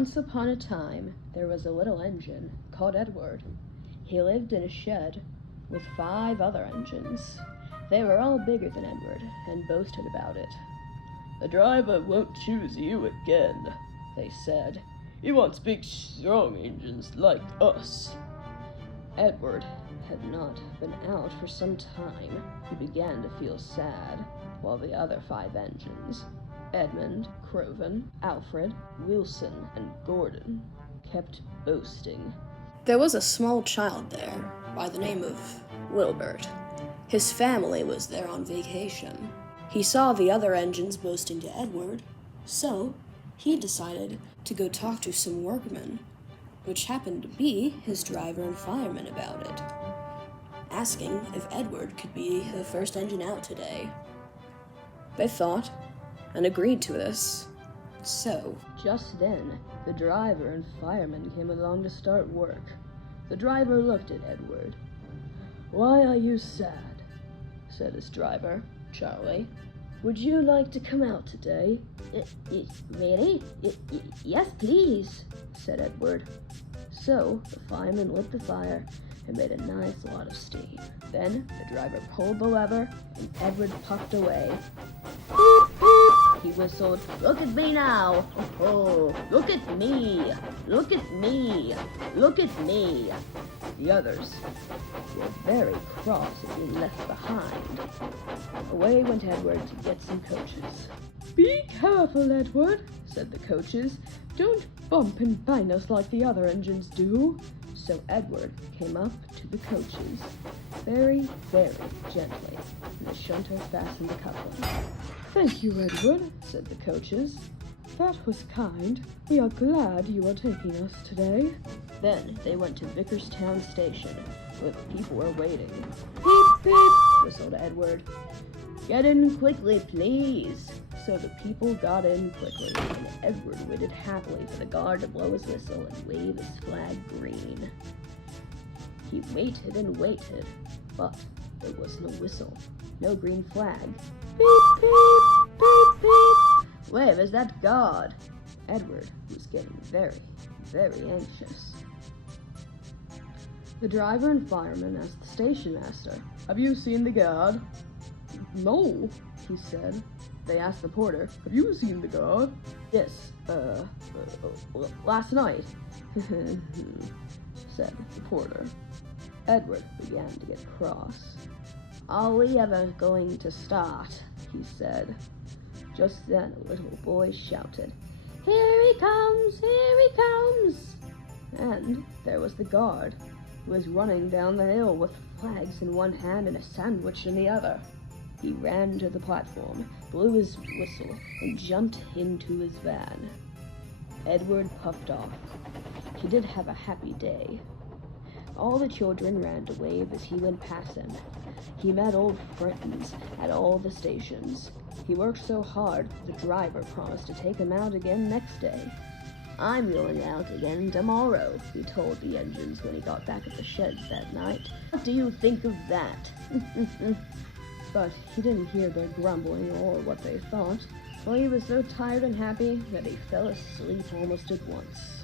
Once upon a time, there was a little engine called Edward. He lived in a shed with 5 other engines. They were all bigger than Edward and boasted about it. "The driver won't choose you again," they said. "He wants big, strong engines like us." Edward had not been out for some time. He began to feel sad, while the other 5 engines, Edmund, Croven, Alfred, Wilson, and Gordon, kept boasting. There was a small child there by the name of Wilbert. His family was there on vacation. He saw the other engines boasting to Edward, so he decided to go talk to some workmen, which happened to be his driver and fireman, about it, asking if Edward could be the first engine out today. They thought and agreed to this. So, just then, the driver and fireman came along to start work. The driver looked at Edward. "Why are you sad?" said his driver, Charlie. "Would you like to come out today?" Really? Yes, please," said Edward. So, the fireman lit the fire and made a nice lot of steam. Then, the driver pulled the lever, and Edward puffed away. He whistled, "Look at me now! Oh, look at me! Look at me! Look at me!" The others were very cross at being left behind. Away went Edward to get some coaches. "Be careful, Edward," said the coaches. "Don't bump and bang us like the other engines do." So Edward came up to the coaches, very, very gently, and the shunter fastened the coupling. "Thank you, Edward," said the coaches. "That was kind. We are glad you are taking us today." Then they went to Vickerstown Station, where the people were waiting. "Beep, beep," whistled Edward. "Get in quickly, please." So the people got in quickly, and Edward waited happily for the guard to blow his whistle and wave his flag green. He waited and waited, but there was no whistle, no green flag. Beep, beep, beep, beep. Where is that guard? Edward was getting very, very anxious. The driver and fireman asked the station master, "Have you seen the guard?" "No," he said. They asked the porter, "Have you seen the guard?" "Yes, last night," said the porter. Edward began to get cross. "Are we ever going to start?" he said. Just then a little boy shouted, "Here he comes! Here he comes!" And there was the guard, who was running down the hill with flags in one hand and a sandwich in the other. He ran to the platform, blew his whistle, and jumped into his van. Edward puffed off. He did have a happy day. All the children ran to wave as he went past them. He met old friends at all the stations. He worked so hard, the driver promised to take him out again next day. "I'm going out again tomorrow," he told the engines when he got back at the sheds that night. "What do you think of that?" But he didn't hear their grumbling or what they thought, for he was so tired and happy that he fell asleep almost at once.